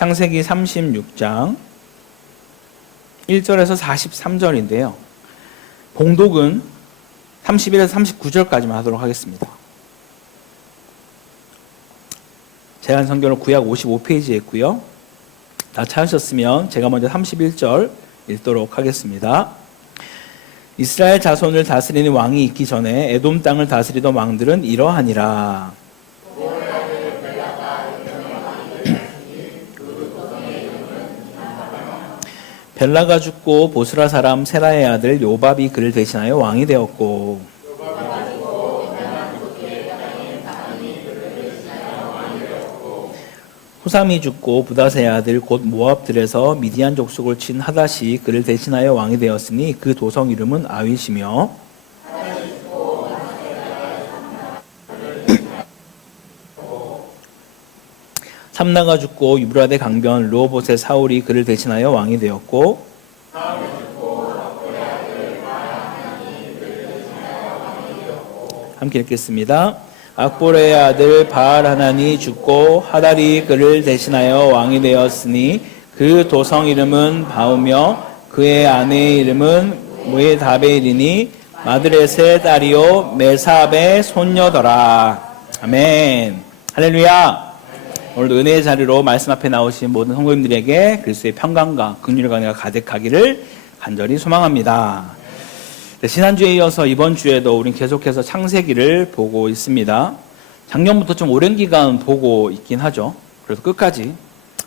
창세기 36장 1절에서 43절인데요. 봉독은 31에서 39절까지만 하도록 하겠습니다. 제한 성경은 구약 55페이지에 있고요. 다 찾으셨으면 제가 먼저 31절 읽도록 하겠습니다. 이스라엘 자손을 다스리는 왕이 있기 전에 에돔 땅을 다스리던 왕들은 이러하니라. 벨라가 죽고 보스라 사람 세라의 아들 요밥이 그를 대신하여 왕이 되었고, 후삼이 죽고 부다세의 아들 곧 모압들에서 미디안 족속을 친 하닷이 그를 대신하여 왕이 되었으니 그 도성 이름은 아윗이며, 삼나가 죽고 유브라데 강변 르호봇의 사울이 그를 대신하여 왕이 되었고, 함께 읽겠습니다. 악보레의 아들 바알 하난이 죽고 하달이 그를 대신하여 왕이 되었으니 그 도성 이름은 바우며 그의 아내의 이름은 무에다벨이니 마드렛의 딸이요 메삽의 손녀더라. 아멘. 할렐루야. 오늘도 은혜의 자리로 말씀 앞에 나오신 모든 성도님들에게 그리스도의 평강과 긍휼과 은혜가 가득하기를 간절히 소망합니다. 네, 지난주에 이어서 이번 주에도 우린 계속해서 창세기를 보고 있습니다. 작년부터 좀 오랜 기간 보고 있긴 하죠. 그래서 끝까지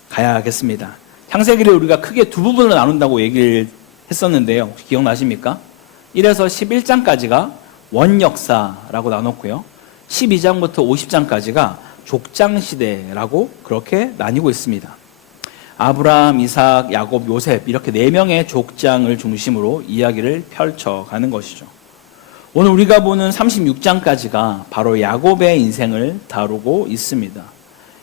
가야겠습니다. 창세기를 우리가 크게 두 부분으로 나눈다고 얘기를 했었는데요. 혹시 기억나십니까? 1에서 11장까지가 원역사라고 나눴고요. 12장부터 50장까지가 족장시대라고 그렇게 나뉘고 있습니다. 아브라함, 이삭, 야곱, 요셉 이렇게 4명의 족장을 중심으로 이야기를 펼쳐가는 것이죠. 오늘 우리가 보는 36장까지가 바로 야곱의 인생을 다루고 있습니다.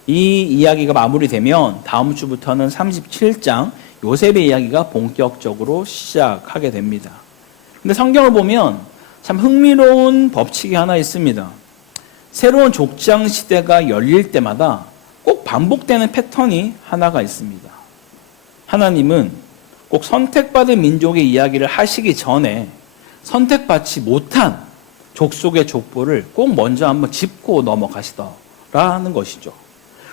이 이야기가 마무리되면 다음 주부터는 37장 요셉의 이야기가 본격적으로 시작하게 됩니다. 근데 성경을 보면 참 흥미로운 법칙이 하나 있습니다. 새로운 족장 시대가 열릴 때마다 꼭 반복되는 패턴이 하나가 있습니다. 하나님은 꼭 선택받은 민족의 이야기를 하시기 전에 선택받지 못한 족속의 족보를 꼭 먼저 한번 짚고 넘어가시더라는 것이죠.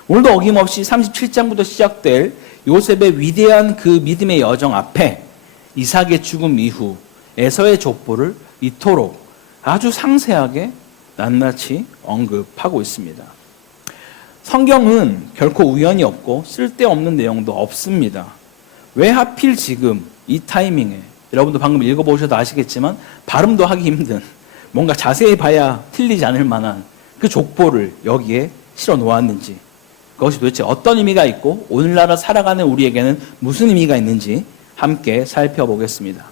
오늘도 어김없이 37장부터 시작될 요셉의 위대한 그 믿음의 여정 앞에 이삭의 죽음 이후 에서의 족보를 이토록 아주 상세하게 낱낱이 언급하고 있습니다. 성경은 결코 우연이 없고 쓸데없는 내용도 없습니다. 왜 하필 지금 이 타이밍에, 여러분도 방금 읽어보셔도 아시겠지만 발음도 하기 힘든, 뭔가 자세히 봐야 틀리지 않을 만한 그 족보를 여기에 실어 놓았는지, 그것이 도대체 어떤 의미가 있고 오늘날 살아가는 우리에게는 무슨 의미가 있는지 함께 살펴보겠습니다.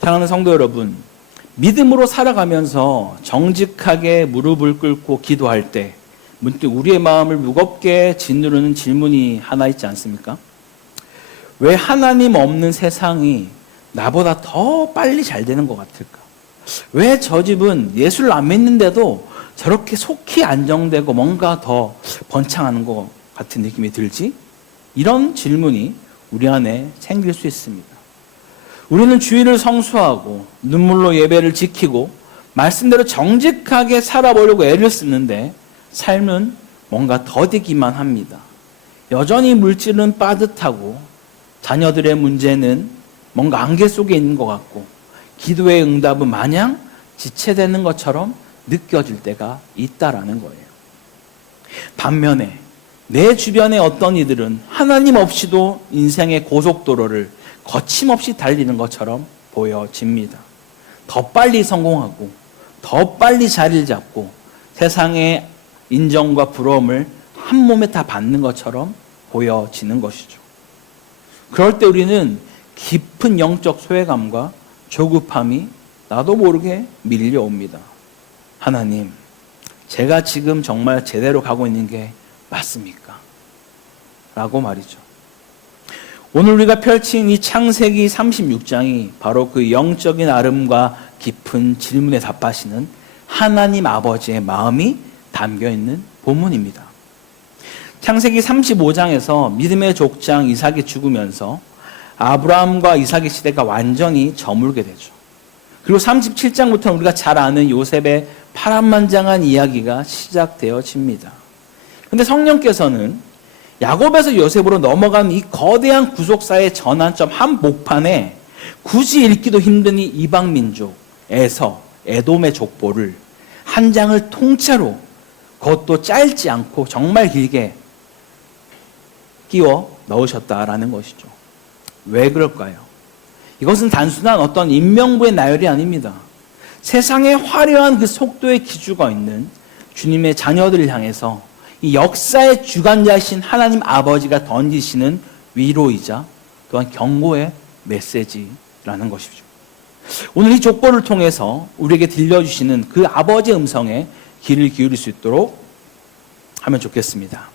사랑하는 성도 여러분, 믿음으로 살아가면서 정직하게 무릎을 꿇고 기도할 때 문득 우리의 마음을 무겁게 짓누르는 질문이 하나 있지 않습니까? 왜 하나님 없는 세상이 나보다 더 빨리 잘 되는 것 같을까? 왜 저 집은 예수를 안 믿는데도 저렇게 속히 안정되고 뭔가 더 번창하는 것 같은 느낌이 들지? 이런 질문이 우리 안에 생길 수 있습니다. 우리는 주일을 성수하고 눈물로 예배를 지키고 말씀대로 정직하게 살아보려고 애를 쓰는데 삶은 뭔가 더디기만 합니다. 여전히 물질은 빠듯하고 자녀들의 문제는 뭔가 안개 속에 있는 것 같고 기도의 응답은 마냥 지체되는 것처럼 느껴질 때가 있다라는 거예요. 반면에 내 주변의 어떤 이들은 하나님 없이도 인생의 고속도로를 거침없이 달리는 것처럼 보여집니다. 더 빨리 성공하고 더 빨리 자리를 잡고 세상의 인정과 부러움을 한 몸에 다 받는 것처럼 보여지는 것이죠. 그럴 때 우리는 깊은 영적 소외감과 조급함이 나도 모르게 밀려옵니다. 하나님, 제가 지금 정말 제대로 가고 있는 게 맞습니까? 라고 말이죠. 오늘 우리가 펼친 이 창세기 36장이 바로 그 영적인 아름과 깊은 질문에 답하시는 하나님 아버지의 마음이 담겨있는 본문입니다. 창세기 35장에서 믿음의 족장 이삭이 죽으면서 아브라함과 이삭의 시대가 완전히 저물게 되죠. 그리고 37장부터 우리가 잘 아는 요셉의 파란만장한 이야기가 시작되어집니다. 그런데 성령께서는 야곱에서 요셉으로 넘어간 이 거대한 구속사의 전환점 한복판에 굳이 읽기도 힘든 이 이방민족 에서 에돔의 족보를 한 장을 통째로, 그것도 짧지 않고 정말 길게 끼워 넣으셨다라는 것이죠. 왜 그럴까요? 이것은 단순한 어떤 인명부의 나열이 아닙니다. 세상의 화려한 그 속도의 기주가 있는 주님의 자녀들을 향해서 이 역사의 주관자이신 하나님 아버지가 던지시는 위로이자 또한 경고의 메시지라는 것이죠. 오늘 이 족보를 통해서 우리에게 들려주시는 그 아버지의 음성에 귀를 기울일 수 있도록 하면 좋겠습니다.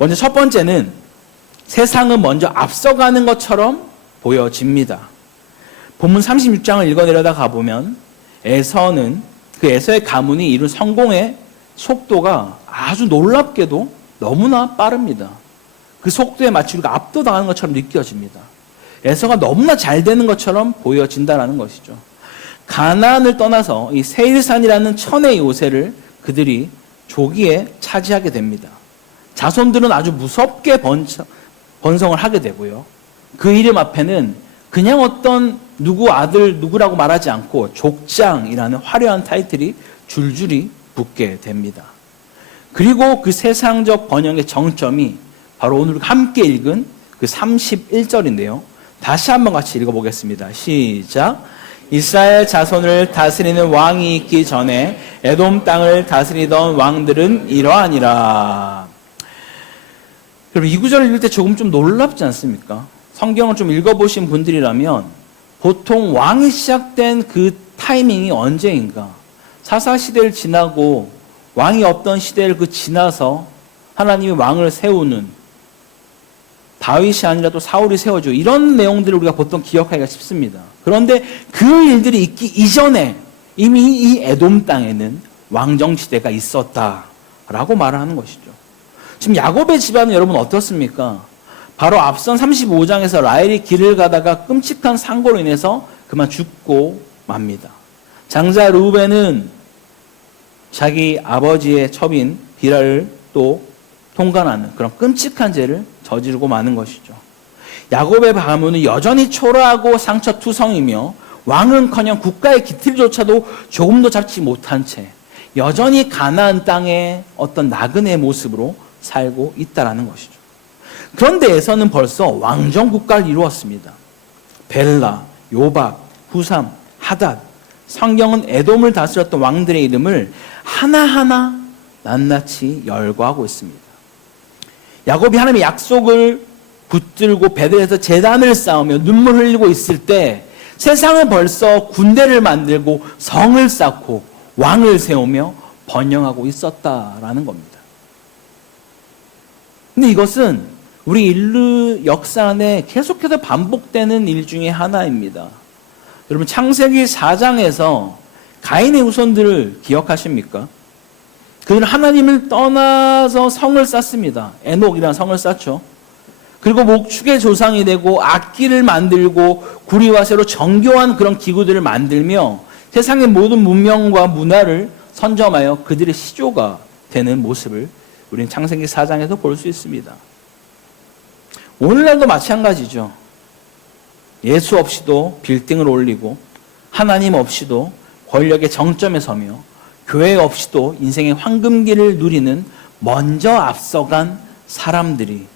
먼저 첫 번째는 세상은 먼저 앞서가는 것처럼 보여집니다. 본문 36장을 읽어내려다 가보면 에서는 그 에서의 가문이 이룬 성공의 속도가 아주 놀랍게도 너무나 빠릅니다. 그 속도에 맞추고 압도당하는 것처럼 느껴집니다. 에서가 너무나 잘 되는 것처럼 보여진다는 것이죠. 가나안을 떠나서 이 세일산이라는 천의 요새를 그들이 조기에 차지하게 됩니다. 자손들은 아주 무섭게 번성을 하게 되고요. 그 이름 앞에는 그냥 어떤 누구 아들 누구라고 말하지 않고 족장이라는 화려한 타이틀이 줄줄이 붙게 됩니다. 그리고 그 세상적 번영의 정점이 바로 오늘 함께 읽은 그 31절인데요. 다시 한번 같이 읽어보겠습니다. 시작. 이스라엘 자손을 다스리는 왕이 있기 전에 에돔 땅을 다스리던 왕들은 이러하니라. 여러분, 이 구절을 읽을 때 조금 좀 놀랍지 않습니까? 성경을 좀 읽어보신 분들이라면 보통 왕이 시작된 그 타이밍이 언제인가? 사사시대를 지나고 왕이 없던 시대를 지나서 하나님이 왕을 세우는, 다윗이 아니라 또 사울이 세워주고 이런 내용들을 우리가 보통 기억하기가 쉽습니다. 그런데 그 일들이 있기 이전에 이미 이 에돔 땅에는 왕정시대가 있었다라고 말을 하는 것이죠. 지금 야곱의 집안은 여러분 어떻습니까? 바로 앞선 35장에서 라헬이 길을 가다가 끔찍한 상고로 인해서 그만 죽고 맙니다. 장자 르우벤은 자기 아버지의 첩인 비라를 또 통간하는 그런 끔찍한 죄를 저지르고 마는 것이죠. 야곱의 가문은 여전히 초라하고 상처투성이며 왕은커녕 국가의 기틀조차도 조금도 잡지 못한 채 여전히 가나안 땅의 어떤 나그네의 모습으로 살고 있다라는 것이죠. 그런데 에서는 벌써 왕정 국가를 이루었습니다. 벨라, 요박, 후삼, 하닷, 성경은 에돔을 다스렸던 왕들의 이름을 하나하나 낱낱이 열거하고 있습니다. 야곱이 하나님의 약속을 붙들고 베들에서 제단을 쌓으며 눈물 흘리고 있을 때 세상은 벌써 군대를 만들고 성을 쌓고 왕을 세우며 번영하고 있었다라는 겁니다. 근데 이것은 우리 인류 역사 안에 계속해서 반복되는 일 중에 하나입니다. 여러분, 창세기 4장에서 가인의 후손들을 기억하십니까? 그들은 하나님을 떠나서 성을 쌓습니다. 에녹이라는 성을 쌓죠. 그리고 목축의 조상이 되고 악기를 만들고 구리와 쇠로 정교한 그런 기구들을 만들며 세상의 모든 문명과 문화를 선점하여 그들의 시조가 되는 모습을 우리는 창세기 4장에서 볼 수 있습니다. 오늘날도 마찬가지죠. 예수 없이도 빌딩을 올리고 하나님 없이도 권력의 정점에 서며 교회 없이도 인생의 황금기를 누리는 먼저 앞서간 사람들이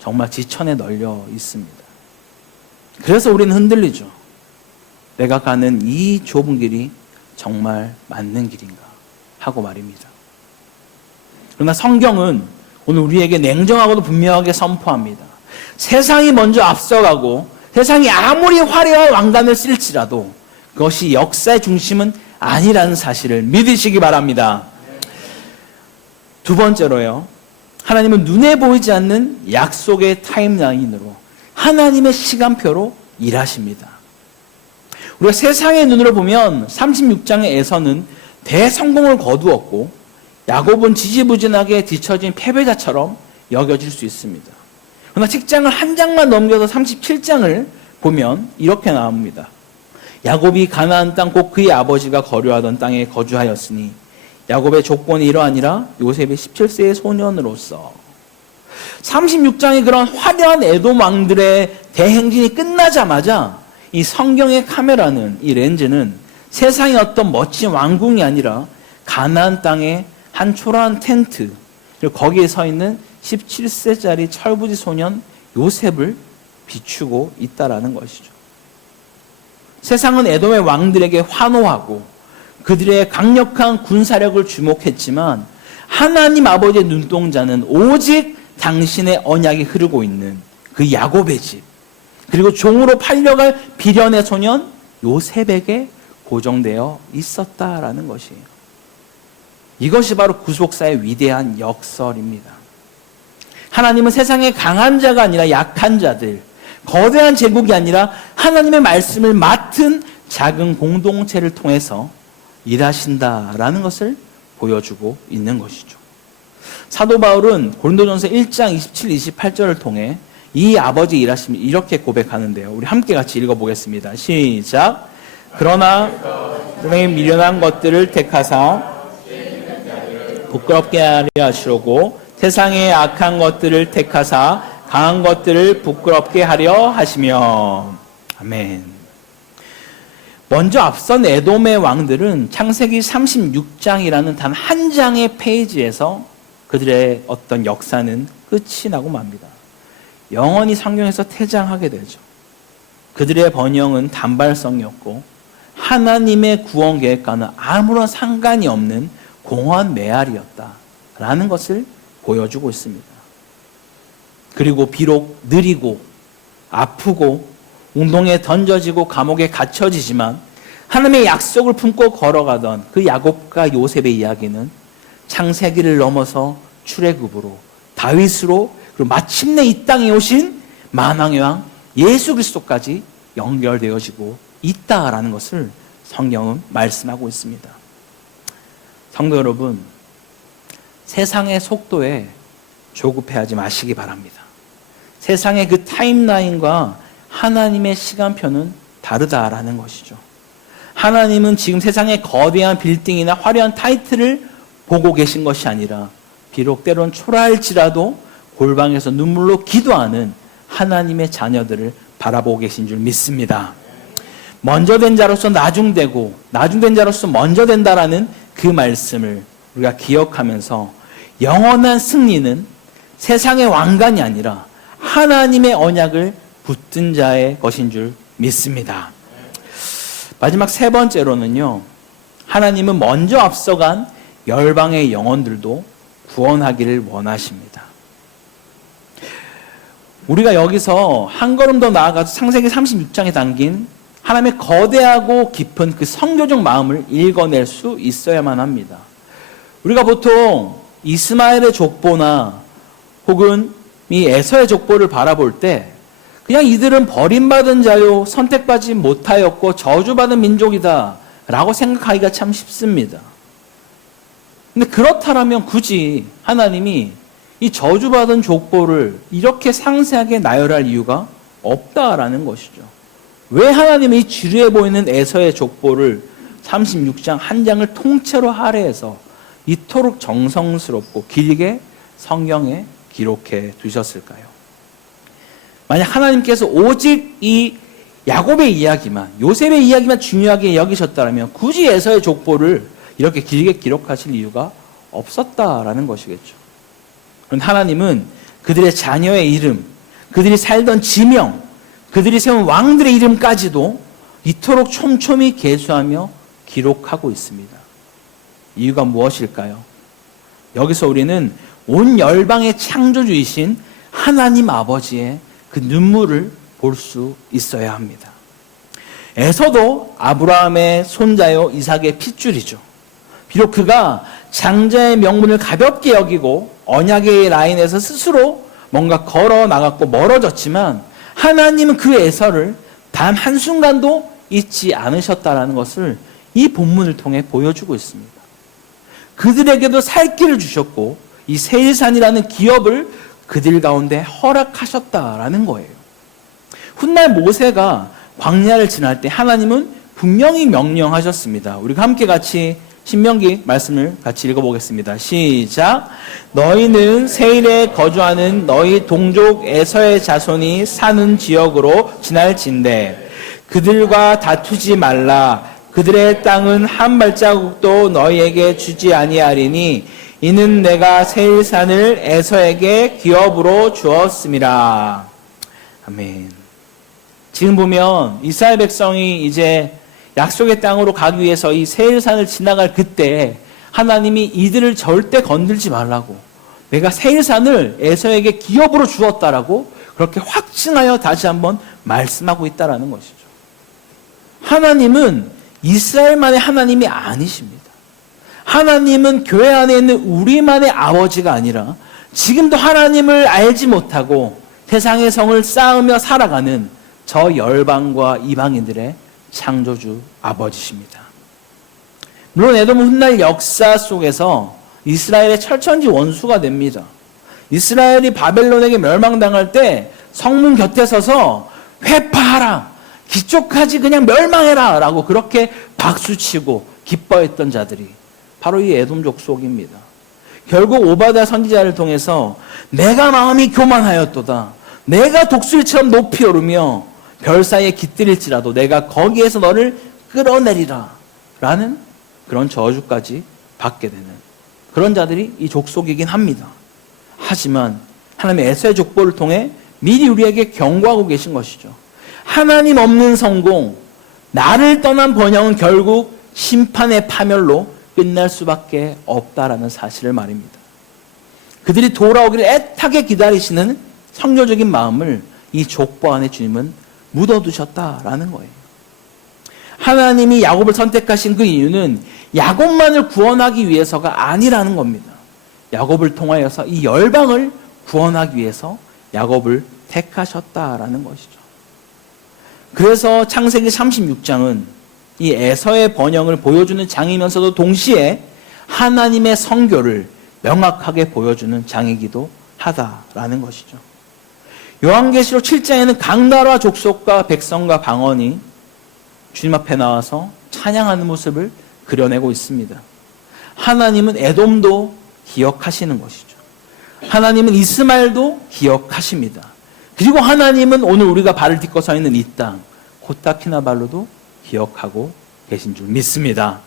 정말 지천에 널려 있습니다. 그래서 우리는 흔들리죠. 내가 가는 이 좁은 길이 정말 맞는 길인가 하고 말입니다. 그러나 성경은 오늘 우리에게 냉정하고도 분명하게 선포합니다. 세상이 먼저 앞서가고 세상이 아무리 화려한 왕관을 쓸지라도 그것이 역사의 중심은 아니라는 사실을 믿으시기 바랍니다. 두 번째로요. 하나님은 눈에 보이지 않는 약속의 타임라인으로 하나님의 시간표로 일하십니다. 우리가 세상의 눈으로 보면 36장의 에서는 대성공을 거두었고 야곱은 지지부진하게 뒤처진 패배자처럼 여겨질 수 있습니다. 그러나 책장을 한 장만 넘겨서 37장을 보면 이렇게 나옵니다. 야곱이 가나안 땅 곧 그의 아버지가 거류하던 땅에 거주하였으니 야곱의 족본이 이러하니라. 요셉의 17세의 소년으로서. 36장의 그런 화려한 에돔 왕들의 대행진이 끝나자마자 이 성경의 카메라는, 이 렌즈는 세상의 어떤 멋진 왕궁이 아니라 가나안 땅의 한 초라한 텐트, 그리고 거기에 서 있는 17세짜리 철부지 소년 요셉을 비추고 있다라는 것이죠. 세상은 에돔의 왕들에게 환호하고 그들의 강력한 군사력을 주목했지만 하나님 아버지의 눈동자는 오직 당신의 언약이 흐르고 있는 그 야곱의 집, 그리고 종으로 팔려갈 비련의 소년 요셉에게 고정되어 있었다라는 것이에요. 이것이 바로 구속사의 위대한 역설입니다. 하나님은 세상의 강한 자가 아니라 약한 자들, 거대한 제국이 아니라 하나님의 말씀을 맡은 작은 공동체를 통해서 일하신다라는 것을 보여주고 있는 것이죠. 사도 바울은 고린도전서 1장 27, 28절을 통해 이 아버지 일하심을 이렇게 고백하는데요. 우리 함께 같이 읽어보겠습니다. 시작. 그러나 그의 미련한 것들을 택하사 부끄럽게 하려 하시려고 세상의 악한 것들을 택하사 강한 것들을 부끄럽게 하려 하시며. 아멘. 먼저 앞선 에돔의 왕들은 창세기 36장이라는 단 한 장의 페이지에서 그들의 어떤 역사는 끝이 나고 맙니다. 영원히 성경에서 퇴장하게 되죠. 그들의 번영은 단발성이었고 하나님의 구원 계획과는 아무런 상관이 없는 공허한 메아리였다라는 것을 보여주고 있습니다. 그리고 비록 느리고 아프고 운동에 던져지고 감옥에 갇혀지지만 하나님의 약속을 품고 걸어가던 그 야곱과 요셉의 이야기는 창세기를 넘어서 출애굽으로, 다윗으로, 그리고 마침내 이 땅에 오신 만왕의 왕 예수 그리스도까지 연결되어지고 있다라는 것을 성경은 말씀하고 있습니다. 성도 여러분, 세상의 속도에 조급해하지 마시기 바랍니다. 세상의 그 타임라인과 하나님의 시간표는 다르다라는 것이죠. 하나님은 지금 세상의 거대한 빌딩이나 화려한 타이틀을 보고 계신 것이 아니라 비록 때론 초라할지라도 골방에서 눈물로 기도하는 하나님의 자녀들을 바라보고 계신 줄 믿습니다. 먼저 된 자로서 나중되고 나중된 자로서 먼저 된다라는 그 말씀을 우리가 기억하면서 영원한 승리는 세상의 왕관이 아니라 하나님의 언약을 붙든 자의 것인 줄 믿습니다. 마지막 세 번째로는요, 하나님은 먼저 앞서간 열방의 영혼들도 구원하기를 원하십니다. 우리가 여기서 한 걸음 더 나아가서 창세기 36장에 담긴 하나님의 거대하고 깊은 그 성교적 마음을 읽어낼 수 있어야만 합니다. 우리가 보통 이스마엘의 족보나 혹은 이 에서의 족보를 바라볼 때 그냥 이들은 버림받은 자요, 선택받지 못하였고 저주받은 민족이다 라고 생각하기가 참 쉽습니다. 근데 그렇다면 굳이 하나님이 이 저주받은 족보를 이렇게 상세하게 나열할 이유가 없다라는 것이죠. 왜 하나님이 이 지루해 보이는 에서의 족보를 36장 한 장을 통째로 할애해서 이토록 정성스럽고 길게 성경에 기록해 두셨을까요? 만약 하나님께서 오직 이 야곱의 이야기만, 요셉의 이야기만 중요하게 여기셨다면 굳이 에서의 족보를 이렇게 길게 기록하실 이유가 없었다라는 것이겠죠. 그런데 하나님은 그들의 자녀의 이름, 그들이 살던 지명, 그들이 세운 왕들의 이름까지도 이토록 촘촘히 계수하며 기록하고 있습니다. 이유가 무엇일까요? 여기서 우리는 온 열방의 창조주이신 하나님 아버지의 그 눈물을 볼 수 있어야 합니다. 에서도 아브라함의 손자요 이삭의 핏줄이죠. 비록 그가 장자의 명분을 가볍게 여기고 언약의 라인에서 스스로 뭔가 걸어 나갔고 멀어졌지만 하나님은 그 에서를 단 한순간도 잊지 않으셨다라는 것을 이 본문을 통해 보여주고 있습니다. 그들에게도 살 길을 주셨고 이 세일산이라는 기업을 그들 가운데 허락하셨다라는 거예요. 훗날 모세가 광야를 지날 때 하나님은 분명히 명령하셨습니다. 우리가 함께 같이 신명기 말씀을 같이 읽어보겠습니다. 시작. 너희는 세일에 거주하는 너희 동족 에서의 자손이 사는 지역으로 지날진대 그들과 다투지 말라. 그들의 땅은 한 발자국도 너희에게 주지 아니하리니 이는 내가 세일산을 에서에게 기업으로 주었음이라. 아멘. 지금 보면 이스라엘 백성이 이제 약속의 땅으로 가기 위해서 이 세일산을 지나갈 그때 하나님이 이들을 절대 건들지 말라고, 내가 세일산을 에서에게 기업으로 주었다라고 그렇게 확증하여 다시 한번 말씀하고 있다라는 것이죠. 하나님은 이스라엘만의 하나님이 아니십니다. 하나님은 교회 안에 있는 우리만의 아버지가 아니라 지금도 하나님을 알지 못하고 세상의 성을 쌓으며 살아가는 저 열방과 이방인들의 창조주 아버지십니다. 물론 에돔은 훗날 역사 속에서 이스라엘의 철천지 원수가 됩니다. 이스라엘이 바벨론에게 멸망당할 때 성문 곁에 서서 회파하라, 기쪽하지 그냥 멸망해라 라고 그렇게 박수치고 기뻐했던 자들이 바로 이 에돔 족속입니다. 결국 오바댜 선지자를 통해서 내가 마음이 교만하였도다, 내가 독수리처럼 높이 오르며 별 사이에 깃들일지라도 내가 거기에서 너를 끌어내리라 라는 그런 저주까지 받게 되는 그런 자들이 이 족속이긴 합니다. 하지만 하나님의 에서의 족보를 통해 미리 우리에게 경고하고 계신 것이죠. 하나님 없는 성공, 나를 떠난 번영은 결국 심판의 파멸로 끝날 수밖에 없다라는 사실을 말입니다. 그들이 돌아오기를 애타게 기다리시는 성교적인 마음을 이 족보 안에 주님은 묻어두셨다라는 거예요. 하나님이 야곱을 선택하신 그 이유는 야곱만을 구원하기 위해서가 아니라는 겁니다. 야곱을 통하여서 이 열방을 구원하기 위해서 야곱을 택하셨다라는 것이죠. 그래서 창세기 36장은 이 에서의 번영을 보여주는 장이면서도 동시에 하나님의 성교를 명확하게 보여주는 장이기도 하다라는 것이죠. 요한계시록 7장에는 강나라 족속과 백성과 방언이 주님 앞에 나와서 찬양하는 모습을 그려내고 있습니다. 하나님은 에돔도 기억하시는 것이죠. 하나님은 이스마엘도 기억하십니다. 그리고 하나님은 오늘 우리가 발을 딛고 서 있는 이 땅 코타키나발루도 기억하고 계신 줄 믿습니다.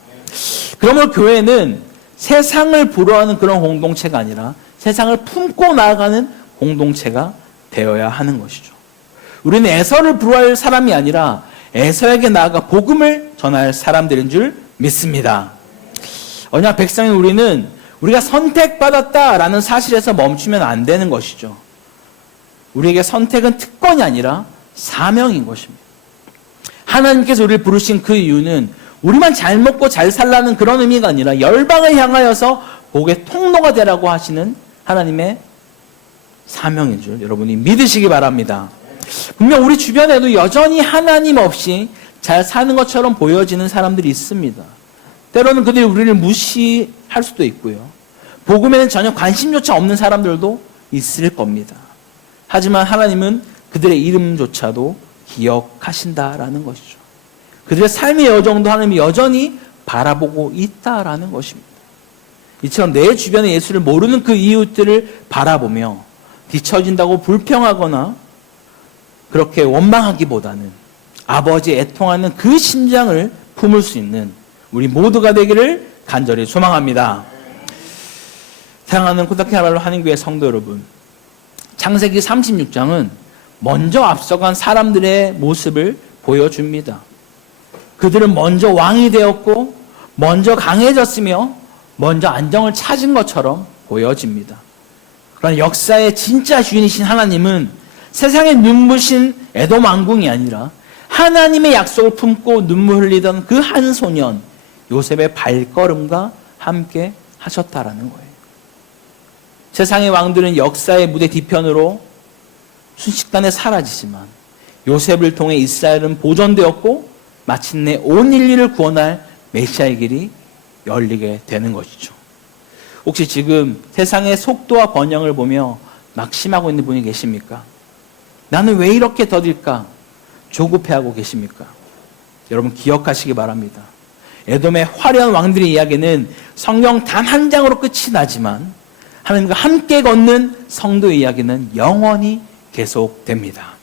그러므로 교회는 세상을 불허하는 그런 공동체가 아니라 세상을 품고 나아가는 공동체가 되어야 하는 것이죠. 우리는 에서를 불허할 사람이 아니라 에서에게 나아가 복음을 전할 사람들인 줄 믿습니다. 언약 백성인 우리는 우리가 선택받았다라는 사실에서 멈추면 안 되는 것이죠. 우리에게 선택은 특권이 아니라 사명인 것입니다. 하나님께서 우리를 부르신 그 이유는 우리만 잘 먹고 잘 살라는 그런 의미가 아니라 열방을 향하여서 복의 통로가 되라고 하시는 하나님의 사명인 줄 여러분이 믿으시기 바랍니다. 분명 우리 주변에도 여전히 하나님 없이 잘 사는 것처럼 보여지는 사람들이 있습니다. 때로는 그들이 우리를 무시할 수도 있고요. 복음에는 전혀 관심조차 없는 사람들도 있을 겁니다. 하지만 하나님은 그들의 이름조차도 기억하신다라는 것이죠. 그들의 삶의 여정도 하나님이 여전히 바라보고 있다라는 것입니다. 이처럼 내 주변에 예수를 모르는 그 이웃들을 바라보며 뒤처진다고 불평하거나 그렇게 원망하기보다는 아버지의 애통하는 그 심장을 품을 수 있는 우리 모두가 되기를 간절히 소망합니다. 사랑하는 코타키나발루 한인교회 성도 여러분, 창세기 36장은 먼저 앞서간 사람들의 모습을 보여줍니다. 그들은 먼저 왕이 되었고 먼저 강해졌으며 먼저 안정을 찾은 것처럼 보여집니다. 그러나 역사의 진짜 주인이신 하나님은 세상의 눈부신 에돔 왕궁이 아니라 하나님의 약속을 품고 눈물 흘리던 그 한 소년 요셉의 발걸음과 함께 하셨다라는 거예요. 세상의 왕들은 역사의 무대 뒤편으로 순식간에 사라지지만 요셉을 통해 이스라엘은 보존되었고 마침내 온 인류를 구원할 메시아의 길이 열리게 되는 것이죠. 혹시 지금 세상의 속도와 번영을 보며 낙심하고 있는 분이 계십니까? 나는 왜 이렇게 더딜까? 조급해하고 계십니까? 여러분 기억하시기 바랍니다. 에돔의 화려한 왕들의 이야기는 성경 단 한 장으로 끝이 나지만 하나님과 함께 걷는 성도의 이야기는 영원히 계속됩니다.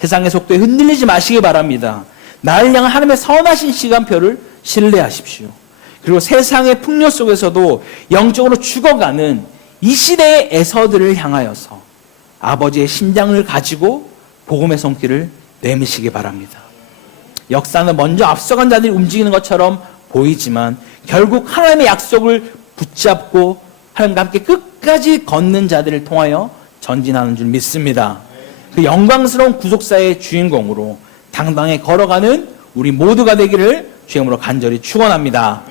세상의 속도에 흔들리지 마시기 바랍니다. 나를 향한 하나님의 선하신 시간표를 신뢰하십시오. 그리고 세상의 풍요 속에서도 영적으로 죽어가는 이 시대의 에서들을 향하여서 아버지의 심장을 가지고 복음의 손길을 내미시기 바랍니다. 역사는 먼저 앞서간 자들이 움직이는 것처럼 보이지만 결국 하나님의 약속을 붙잡고 하나님과 함께 끝까지 걷는 자들을 통하여 전진하는 줄 믿습니다. 그 영광스러운 구속사의 주인공으로 당당히 걸어가는 우리 모두가 되기를 주님으로 간절히 축원합니다.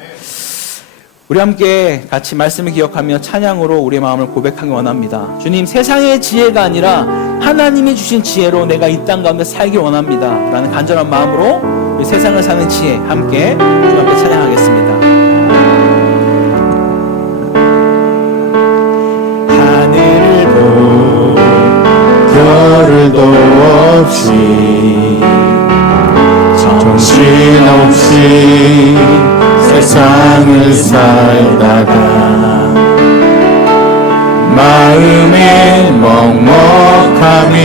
우리 함께 같이 말씀을 기억하며 찬양으로 우리의 마음을 고백하기 원합니다. 주님, 세상의 지혜가 아니라 하나님이 주신 지혜로 내가 이 땅 가운데 살기 원합니다 라는 간절한 마음으로 우리 세상을 사는 지혜 함께 주님 앞에 찬양하겠습니다. 하늘을 보 별도 없이 정신없이 세상을 살다가 마음의 먹먹함이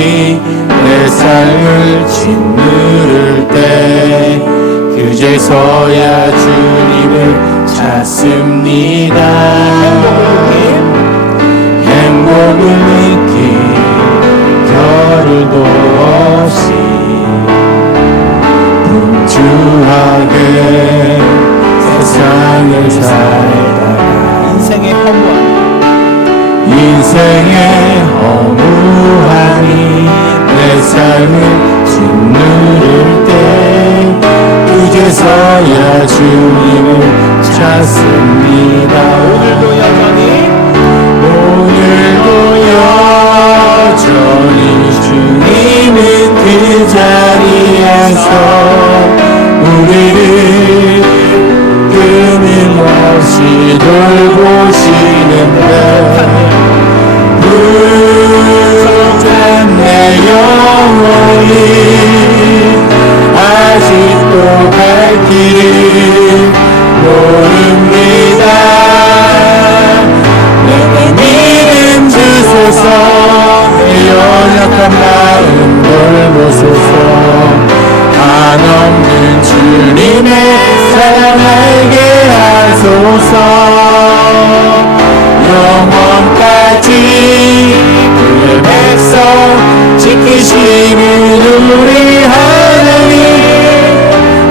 내 삶을 짓누를 때 그제서야 주님을 찾습니다. 행복을 느낀 겨를도 없이 분주하게 세상을 살다가 인생의 허무함이 내 삶을 짓누를 때 그제서야 주님을 찾습니다. 오늘도 여전히 주님은 그 자리에서 우리를 끊임없이 돌보시는데 부족한 내 영혼이 아직도 갈 길을 모릅니다. 내게 믿음 주소서, 내 연약한 마음 돌보소서. 한없는 주님의 사랑 알게 하소서. 영원까지 그의 백성 지키시는 우리 하나님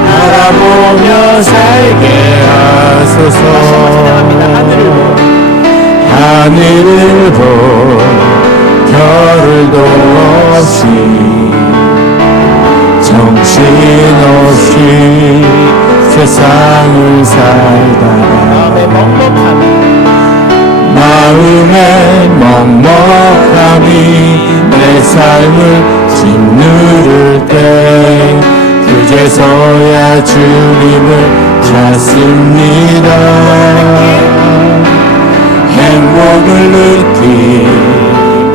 바라보며 살게 하소서. 하늘을 보 별도 없이 정신없이 세상을 살다가 마음의 먹먹함이 내 삶을 짓누를 때 그제서야 주님을 찾습니다. 행복을 느낀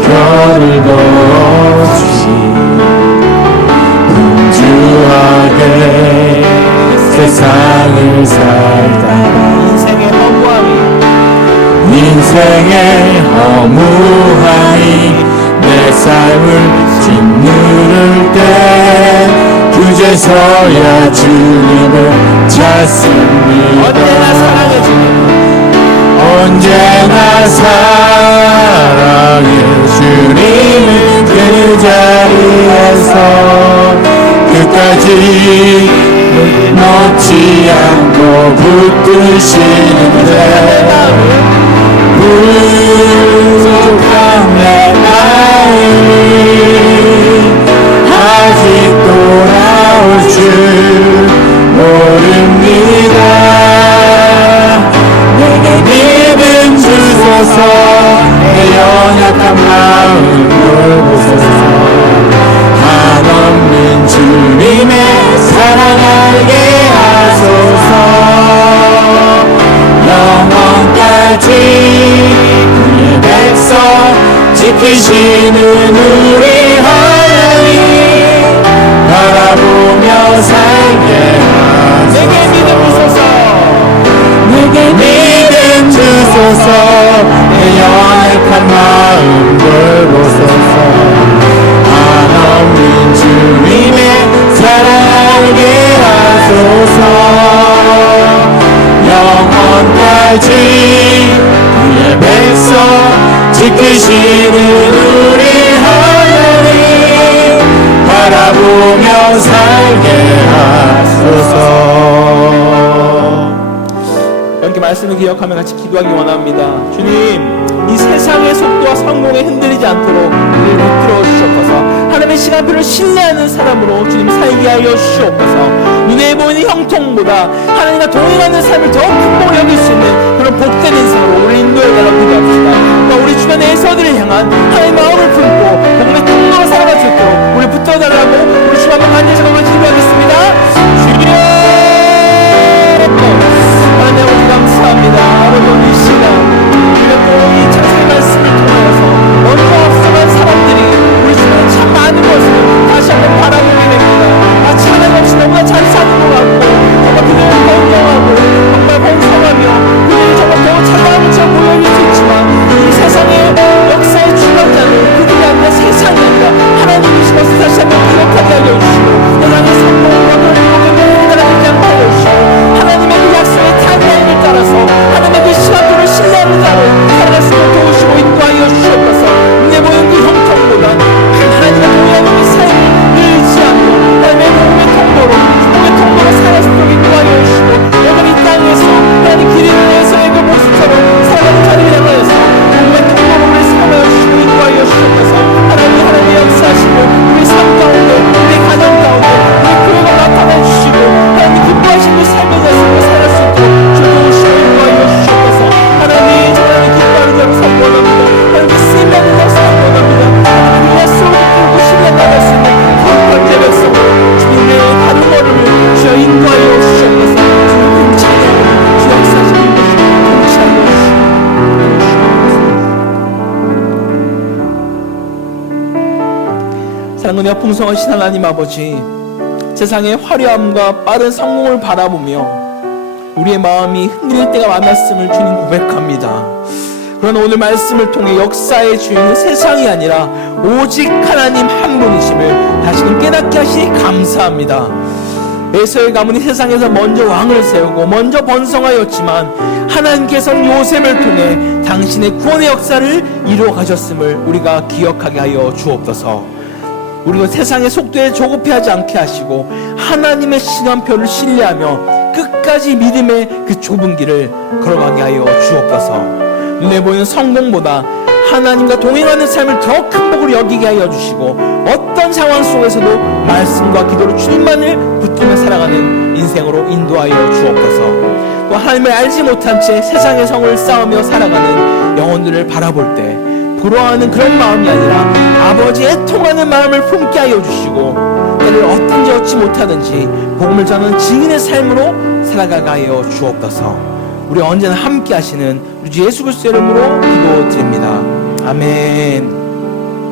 겨를도 없이 분주하게 세상을 살다가 인생의 허무함이 내 삶을 짓누를 때 그제서야 주님을 찾습니다. 언제나 사랑해 주님은 그 자리에서 끝까지 놓지 않고 붙드시는데 부족한 내 마음이 아직 돌아올 줄 모릅니다. 내게 믿음 주소서, 내 연약한 마음 돌보소서. 한없는 주님의 사랑 알게 하소서. 영원까지 그의 백성 지키시는 우리 하나님 바라보며 살게 하소서. 내게 믿음 주소서. 내게 믿음 주소서. 내 연약한 마음 돌보소서. 한없는 주님의 사랑 알게 하소서. 영원까지 그의 백성 지키시는 우리 하나님 바라보며 살게 하소서. 이렇게 말씀을 기억하며 같이 기도하기 원합니다. 주님, 이 세상의 속도와 성공에 흔들리지 않도록 우리를 붙들어 주시옵소서. 하나님의 시간표를 신뢰하는 사람으로 주님 살게 하여 주시옵소서. 눈에 보이는 형통보다 하나님과 동행하는 삶을 더 큰 복을 여길 수 있는 그런 복된 인생으로 우리 인도해 달라고 기도합시다. 그러니까 우리 주변의 에서들을 향한 하나님의 마음을 품고 복음의 통로로 살아갈 수 있도록 우리 붙들어 달라고 우리 주 한번 간절히 잠깐만 기도하겠습니다. 주여, 하나님 아버지 감사합니다. 아버지 오늘 이 시간 우리가 또 이 창세기 말씀을 통하여서 먼저 앞서간 사람들이 우리 주변에 참 많은 것을 다시 한번 바라보게 됩니다. 마치 하나님 없이 너무나 잘 사는 것 같고 정말 그들을 건강하고 정말 봉성하며 그들이 정말 더 찬란한 것처럼 보여질 수 있지만 이 세상의 역사의 주관자는 그들이 아니라 세상이 아니라 하나님이신 것을 다시 한번 기억하게 하여 주시고 세상의 성공과 그런 일에 따라가지 않게 하여 주시고 하나님의 그 약속의 타임라인을 따라서 하나님의 그 시간표를 신뢰하는 자로 살아갈 수 있도록 도우시고 인도하여 주시옵소서. 눈에 보이는 그 형통보다 하나님의 동의하는 그 삶을 의지하며 하나님의 복음의 통로로 축복의 통로로 살아갈 수 있도록 인도하여 주시고 오늘 이 땅에서 하나님 기름을 내서의 그 모습처럼 살아가는 자리를 향하여서 복음의 통로로 우리 삼아여 주시고 인도하여 주시옵소서. 하나님의 역사하시고 우리 삶 가운데 우리 가정 가운데 우리 교회가 나타내 주시고 하나님 기뻐하시는 그 삶의 자신으로 살아갈 수 있도록 주도우시고 인도하여 주시옵소서. 하나님 정말 기뻐하는 자로 삼고 원합니다. 하나님 쓰임받는 자로 삼고 원합니다. 하나님 예수를 믿고 신뢰 나갈 수 있는 거룩한 제 백성으로 주님의 다른 걸음을 주여 인도하여 주시옵소서. 주님 공차하여 주 역사하시는 것을 공차하여 주시옵소서. 사랑은 풍성하신 하나님 아버지, 세상의 화려함과 빠른 성공을 바라보며 우리의 마음이 흔들릴 때가 많았음을 주님 고백합니다. 그러나 오늘 말씀을 통해 역사의 주인은 세상이 아니라 오직 하나님 한 분이심을 다시금 깨닫게 하시니 감사합니다. 에서의 가문이 세상에서 먼저 왕을 세우고 먼저 번성하였지만 하나님께서는 요셉을 통해 당신의 구원의 역사를 이루어 가셨음을 우리가 기억하게 하여 주옵소서. 우리가 세상의 속도에 조급해하지 않게 하시고 하나님의 시간표를 신뢰하며 끝까지 믿음의 그 좁은 길을 걸어가게 하여 주옵소서. 눈에 보이는 성공보다 하나님과 동행하는 삶을 더 큰 복으로 여기게 하여 주시고 어떤 상황 속에서도 말씀과 기도로 주님만을 붙들며 살아가는 인생으로 인도하여 주옵소서. 또 하나님을 알지 못한 채 세상의 성을 쌓으며 살아가는 영혼들을 바라볼 때 부러워하는 그런 마음이 아니라 아버지의 애통하는 마음을 품게 하여 주시고 때를 얻든지 얻지 못하든지 복음을 전하는 증인의 삶으로 살아가게 하여 주옵소서. 우리 언제나 함께 하시는 우리 주 예수 그리스도의 이름으로 기도드립니다. 아멘.